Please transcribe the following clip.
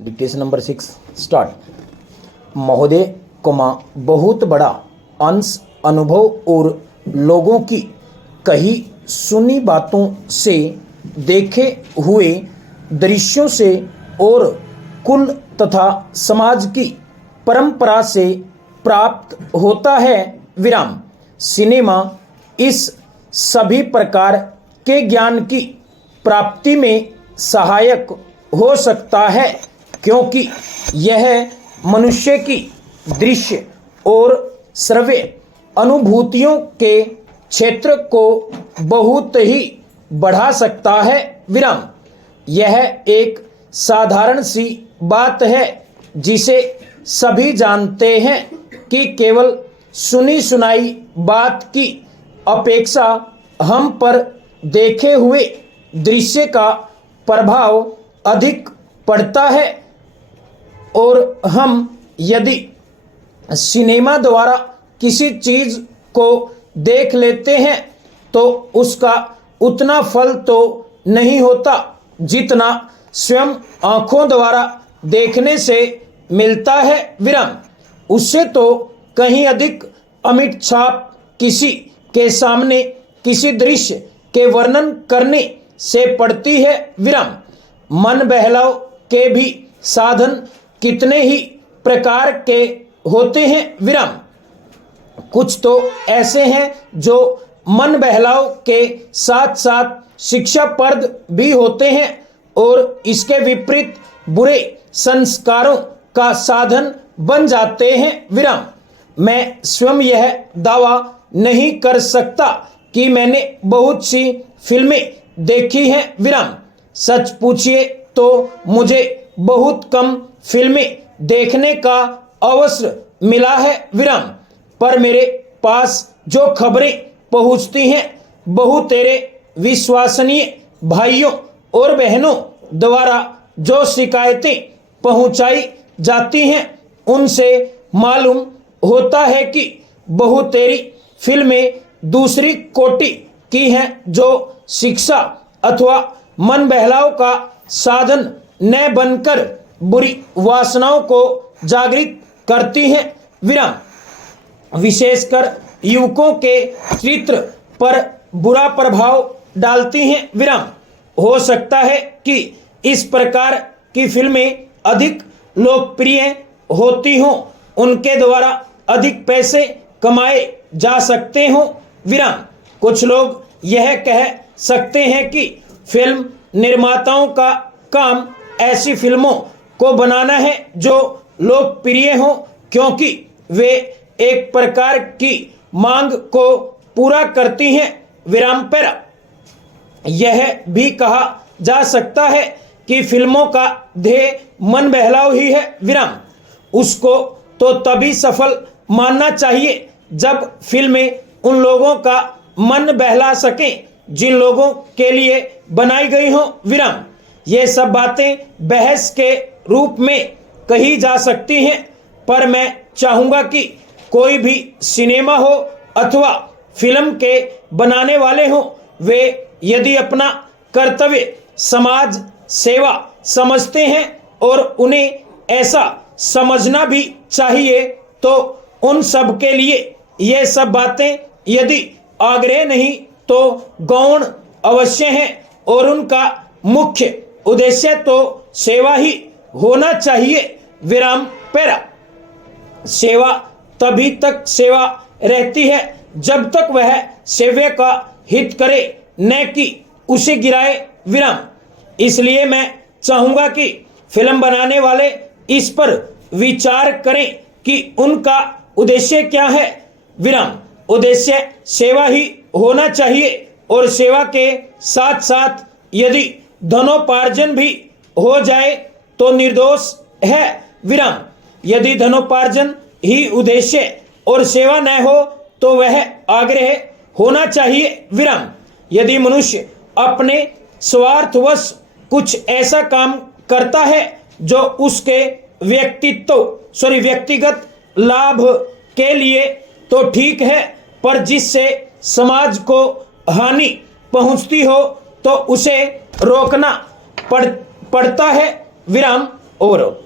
Dictation number 6 start. महोदय बहुत बड़ा अंश अनुभव और लोगों की कही सुनी बातों से, देखे हुए दृश्यों से और कुल तथा समाज की परंपरा से प्राप्त होता है। विराम। सिनेमा इस सभी प्रकार के ज्ञान की प्राप्ति में सहायक हो सकता है, क्योंकि यह मनुष्य की दृश्य और श्रव्य अनुभूतियों के क्षेत्र को बहुत ही बढ़ा सकता है। विराम। यह एक साधारण सी बात है जिसे सभी जानते हैं कि केवल सुनी सुनाई बात की अपेक्षा हम पर देखे हुए दृश्य का प्रभाव अधिक पड़ता है, और हम यदि सिनेमा द्वारा किसी चीज को देख लेते हैं तो उसका उतना फल तो नहीं होता जितना स्वयं आंखों द्वारा देखने से मिलता है। विराम। उससे तो कहीं अधिक अमिट छाप किसी के सामने किसी दृश्य के वर्णन करने से पड़ती है। विराम। मन बहलाव के भी साधन कितने ही प्रकार के होते हैं। विराम। कुछ तो ऐसे हैं जो मन बहलाव के साथ साथ शिक्षाप्रद भी होते हैं और इसके विपरीत बुरे संस्कारों का साधन बन जाते हैं। विराम। मैं स्वयं यह दावा नहीं कर सकता कि मैंने बहुत सी फिल्में देखी हैं। विराम। सच पूछिए तो मुझे बहुत कम फिल्में देखने का अवसर मिला है। विराम। पर मेरे पास जो खबरें पहुंचती हैं बहुतेरे विश्वसनीय भाइयों और बहनों द्वारा जो शिकायतें पहुंचाई जाती हैं उनसे मालूम होता है कि बहुतेरी फिल्में दूसरी कोटि की हैं, जो शिक्षा अथवा मन बहलाव का साधन न बनकर बुरी वासनाओं को जागृत करती हैं। विराम। विशेषकर युवकों के चरित्र पर बुरा प्रभाव डालती हैं। विराम। हो सकता है कि इस प्रकार की फिल्में अधिक लोकप्रिय होती हों, उनके द्वारा अधिक पैसे कमाए जा सकते हों। विराम। कुछ लोग यह कह सकते हैं कि फिल्म निर्माताओं का काम ऐसी फिल्मों को बनाना है जो लोकप्रिय हो, क्योंकि वे एक प्रकार की मांग को पूरा करती हैं। विराम पर यह भी कहा जा सकता है कि फिल्मों का ध्येय मन बहलाव ही है। विराम। उसको तो तभी सफल मानना चाहिए जब फिल्में उन लोगों का मन बहला सकें जिन लोगों के लिए बनाई गई हों। विराम। ये सब बातें बहस के रूप में कही जा सकती हैं, पर मैं चाहूंगा कि कोई भी सिनेमा हो अथवा फिल्म के बनाने वाले हों, वे यदि अपना कर्तव्य समाज सेवा समझते हैं और उन्हें ऐसा समझना भी चाहिए, तो उन सब के लिए ये सब बातें यदि आग्रह नहीं तो गौण अवश्य हैं, और उनका मुख्य उद्देश्य तो सेवा ही होना चाहिए। विराम पैरा। सेवा तभी तक सेवा रहती है जब तक वह सेव्य का हित करे, न कि उसे गिराए। विराम। इसलिए मैं चाहूंगा कि फिल्म बनाने वाले इस पर विचार करें कि उनका उद्देश्य क्या है। विराम। उद्देश्य सेवा ही होना चाहिए, और सेवा के साथ साथ यदि धनोपार्जन भी हो जाए तो निर्दोष है। विराम। यदि धनोपार्जन ही उद्देश्य और सेवा न हो तो वह आग्रह होना चाहिए। विराम। यदि मनुष्य अपने स्वार्थवश कुछ ऐसा काम करता है जो उसके व्यक्तिगत लाभ के लिए तो ठीक है, पर जिससे समाज को हानि पहुंचती हो तो उसे रोकना पड़ता है। विराम। और